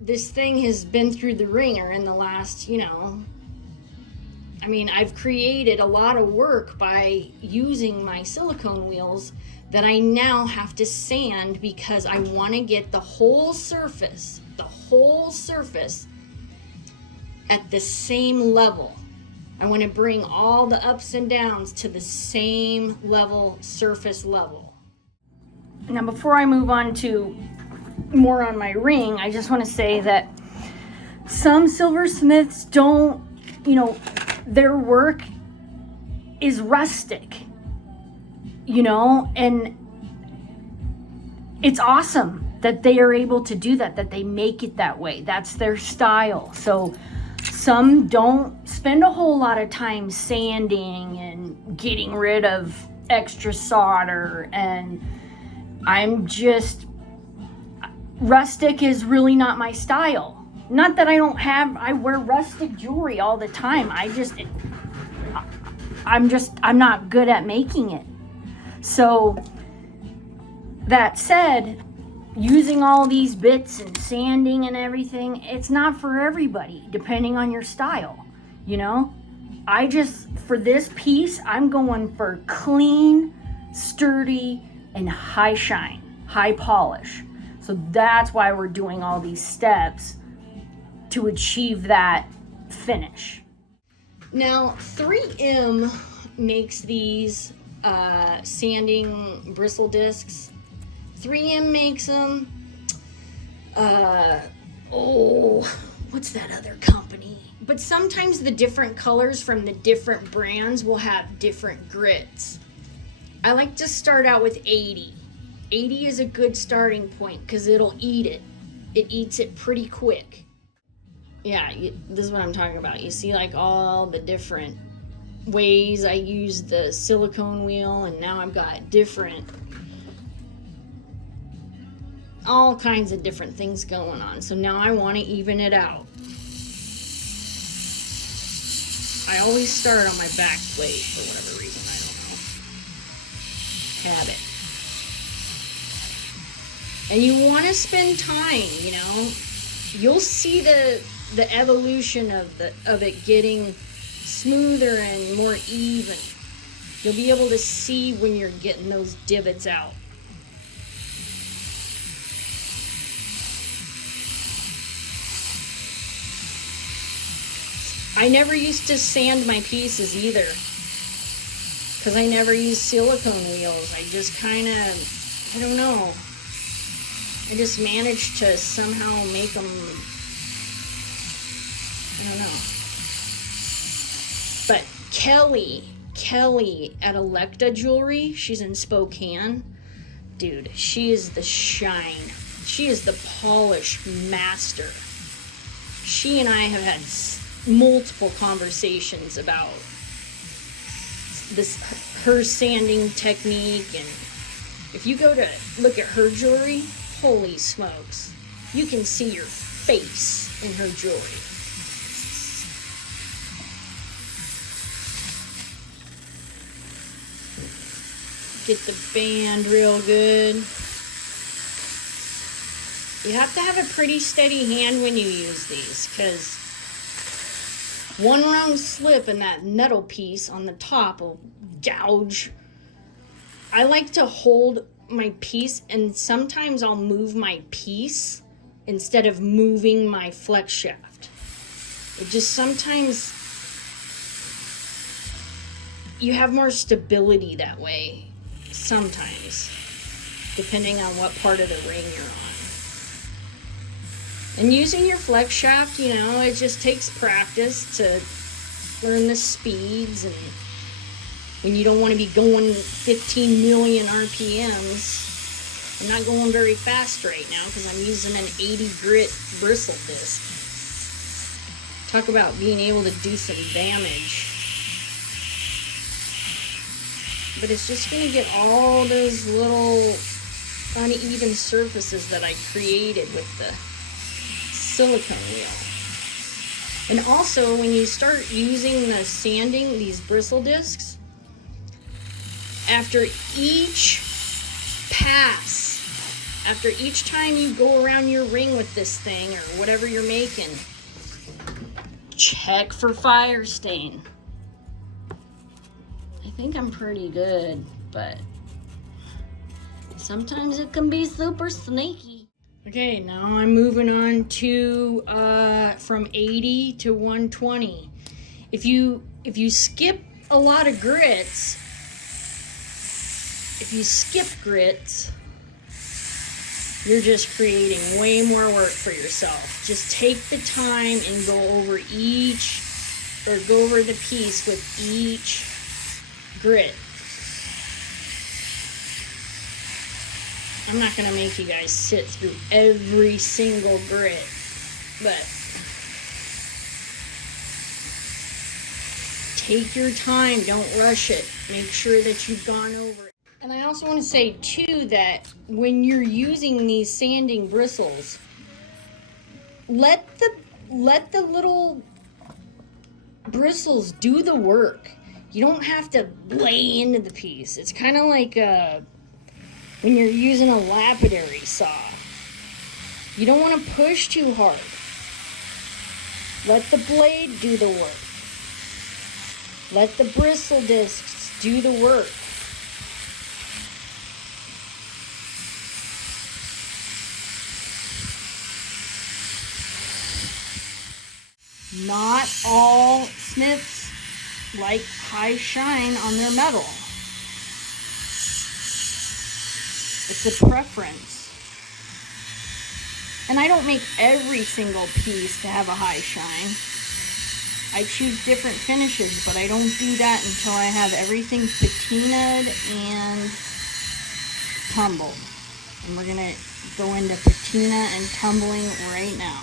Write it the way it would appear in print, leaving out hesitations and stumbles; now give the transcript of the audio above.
this thing has been through the ringer in the last, I've created a lot of work by using my silicone wheels that I now have to sand because I want to get the whole surface at the same level. I want to bring all the ups and downs to the same level, surface level. Now, before I move on to more on my ring, I just want to say that some silversmiths don't, their work is rustic, and it's awesome that they are able to do that they make it that way. That's their style. So some don't spend a whole lot of time sanding and getting rid of extra solder, and rustic is really not my style. Not that I wear rustic jewelry all the time. I'm not good at making it. So that said, using all these bits and sanding and everything, it's not for everybody, depending on your style, for this piece, I'm going for clean, sturdy, and high shine, high polish. So that's why we're doing all these steps to achieve that finish. Now, 3M makes these sanding bristle discs. 3M makes them. What's that other company? But sometimes the different colors from the different brands will have different grits. I like to start out with 80. 80 is a good starting point because it'll eat it. It eats it pretty quick. Yeah, this is what I'm talking about. You see like all the different ways I use the silicone wheel, and now I've got all kinds of different things going on. So now I want to even it out. I always start on my back plate for whatever reason, I don't know. Habit. And you want to spend time, You'll see the evolution of it getting smoother and more even. You'll be able to see when you're getting those divots out. I never used to sand my pieces either, because I never used silicone wheels. I just I don't know. I just managed to somehow make them, I don't know. But Kelly at Electa Jewelry, she's in Spokane. Dude, she is the shine. She is the polish master. She and I have had multiple conversations about her sanding technique, and if you go to look at her jewelry, holy smokes, you can see your face in her jewelry. Get the band real good. You have to have a pretty steady hand when you use these, because one wrong slip and that metal piece on the top will gouge. I like to hold my piece, and sometimes I'll move my piece instead of moving my flex shaft. It just sometimes you have more stability that way, sometimes, depending on what part of the ring you're on. And using your flex shaft, it just takes practice to learn the speeds, and when you don't want to be going 15 million RPMs. I'm not going very fast right now because I'm using an 80 grit bristle disc. Talk about being able to do some damage. But it's just going to get all those little uneven surfaces that I created with the silicone wheel. And also, when you start using the sanding, these bristle discs, after each pass after each time you go around your ring with this thing or whatever you're making, check for fire stain. I think I'm pretty good, but sometimes it can be super snaky. Okay, now I'm moving on to from 80 to 120. If you skip a lot of grits, you're just creating way more work for yourself. Just take the time and go over the piece with each grit. I'm not gonna make you guys sit through every single grit, but take your time, don't rush it. Make sure that you've gone over it. And I also want to say too that when you're using these sanding bristles, let the little bristles do the work. You don't have to lay into the piece. It's kind of like when you're using a lapidary saw. You don't want to push too hard. Let the blade do the work. Let the bristle discs do the work. Not all smiths like high shine on their metal. It's a preference. And I don't make every single piece to have a high shine. I choose different finishes, but I don't do that until I have everything patinaed and tumbled. And we're gonna go into patina and tumbling right now.